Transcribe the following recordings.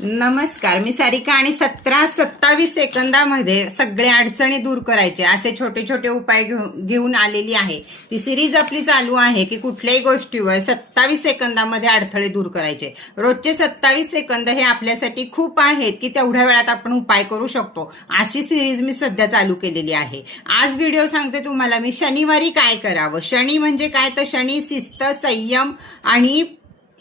नमस्कार. मी सारिका आणि सतरा सत्तावीस सेकंदामध्ये सगळे अडचणी दूर करायचे. असे छोटे छोटे उपाय घेऊ- घेऊन आलेली आहे. ती सिरीज आपली चालू आहे की कुठल्याही गोष्टीवर सत्तावीस सेकंदामध्ये अडथळे दूर करायचे. रोजचे सत्तावीस सेकंद हे आपल्यासाठी खूप आहेत की तेवढ्या वेळात आपण उपाय करू शकतो. अशी सिरीज मी सध्या चालू केलेली आहे. आज व्हिडिओ सांगते तुम्हाला मी शनिवारी काय करावं. शनी म्हणजे काय? तर शनी शिस्त संयम आणि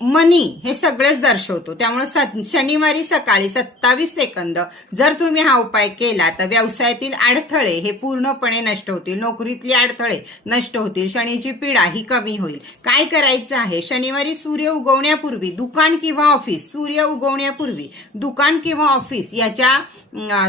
मनी हे सगळेच दर्शवतो. त्यामुळे स- शनिवारी सकाळी सत्तावीस सेकंद जर तुम्ही हा उपाय केला तर व्यवसायातील अडथळे हे पूर्णपणे नष्ट होतील. नोकरीतले अडथळे नष्ट होतील. शनीची पीडा ही कमी होईल. काय करायचं आहे? शनिवारी सूर्य उगवण्यापूर्वी दुकान किंवा ऑफिस? सूर्य उगवण्यापूर्वी दुकान किंवा ऑफिस? याच्या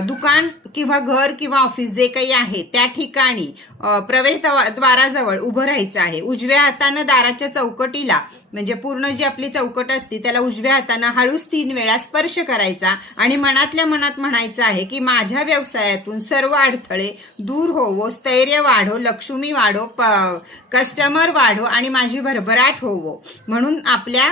दुकान किंवा घर किंवा ऑफिस जे काही आहे त्या ठिकाणी प्रवेश द्वाराजवळ उभं राहायचं आहे. उजव्या हातानं दाराच्या चौकटीला म्हणजे पूर्ण जे आपली चौकट असती त्याला उजव्या हातानं हळूच तीन वेळा स्पर्श करायचा आणि मनातल्या मनात म्हणायचं आहे की माझ्या व्यवसायातून सर्व अडथळे दूर होवो स्थैर्य वाढो लक्ष्मी वाढो प- कस्टमर वाढो आणि माझी भरभराट होवो म्हणून आपल्या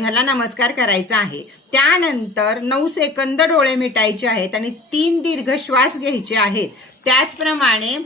ह्याला नमस्कार करायचा आहे. त्यानंतर नऊ सेकंद डोळे मिटायचे आहेत आणि तीन दीर्घ श्वास घ्यायचे आहेत. त्याचप्रमाणे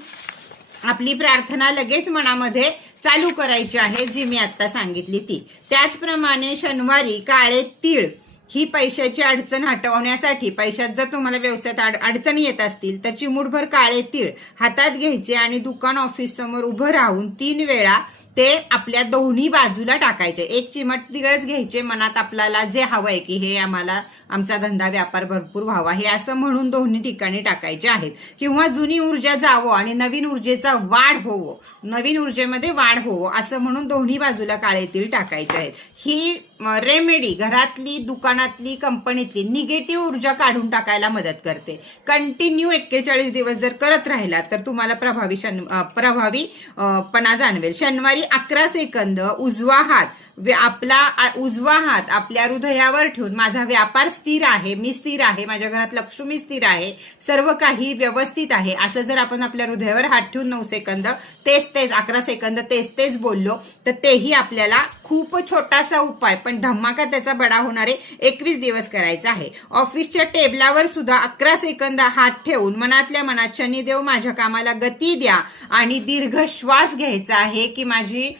आपली प्रार्थना लगेच मनामध्ये चालू करायची आहे जी मी आता सांगितली ती. त्याचप्रमाणे शनिवारी काळे तीळ ही पैशाची अडचण हटवण्यासाठी पैशात जर तुम्हाला व्यवसायात अड- अडचणी येत असतील तर चिमूटभर काळे तीळ हातात घ्यायचे आणि दुकान ऑफिस समोर उभं राहून तीन वेळा ते आपल्या दोन्ही बाजूला टाकायचे. एक चिमट तिकडेच घ्यायचे मनात आपल्याला जे हवं आहे की हे आम्हाला आमचा धंदा व्यापार भरपूर व्हावा हे असं म्हणून दोन्ही ठिकाणी टाकायचे आहेत. किंवा जुनी ऊर्जा जावं आणि नवीन ऊर्जेचा वाढ होवो नवीन ऊर्जेमध्ये वाढ होवो असं म्हणून दोन्ही बाजूला काळे तीळ टाकायचे आहेत. ही रेमेडी घरातली दुकानातली कंपनीतली निगेटिव्ह ऊर्जा काढून टाकायला मदत करते. कंटिन्यू एक्केचाळीस दिवस जर करत राहिला तर तुम्हाला प्रभावी शन प्रभावीपणा जाणवेल. शनिवारी अकरा सेकंद उजवा हात आपला उजवा हात आपल्या हृदयावर ठेवून माझा व्यापार स्थिर आहे मी स्थिर आहे माझ्या घरात लक्ष्मी स्थिर आहे सर्व काही व्यवस्थित आहे. असं जर आपण आपल्या हृदयावर हात ठेवून नऊ सेकंद तेच तेच अकरा सेकंद तेच तेच बोललो तर तेही आपल्याला खूप छोटासा उपाय पण धमाका त्याचा बडा होणारे एकवीस दिवस करायचा आहे. ऑफिसच्या टेबलावर सुद्धा अकरा सेकंद हात ठेवून मनातल्या मनात शनिदेव माझ्या कामाला गती द्या आणि दीर्घ श्वास घ्यायचा आहे की माझी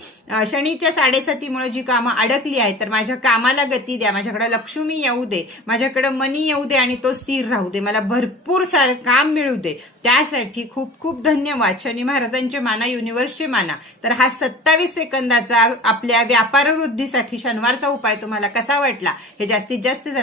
शनीच्या साडेसातीमुळे जी कामं अडकली आहेत तर माझ्या कामाला गती द्या. माझ्याकडे लक्ष्मी येऊ दे माझ्याकडे मनी येऊ दे आणि तो स्थिर राहू दे. मला भरपूर सारं काम मिळू दे. त्यासाठी खूप खूप धन्यवाद. शनी महाराजांचे माना युनिव्हर्सचे माना. तर हा सत्तावीस सेकंदाचा आपल्या व्यापार वृद्धीसाठी शनिवारचा उपाय तुम्हाला कसा वाटला हे जास्तीत जास्त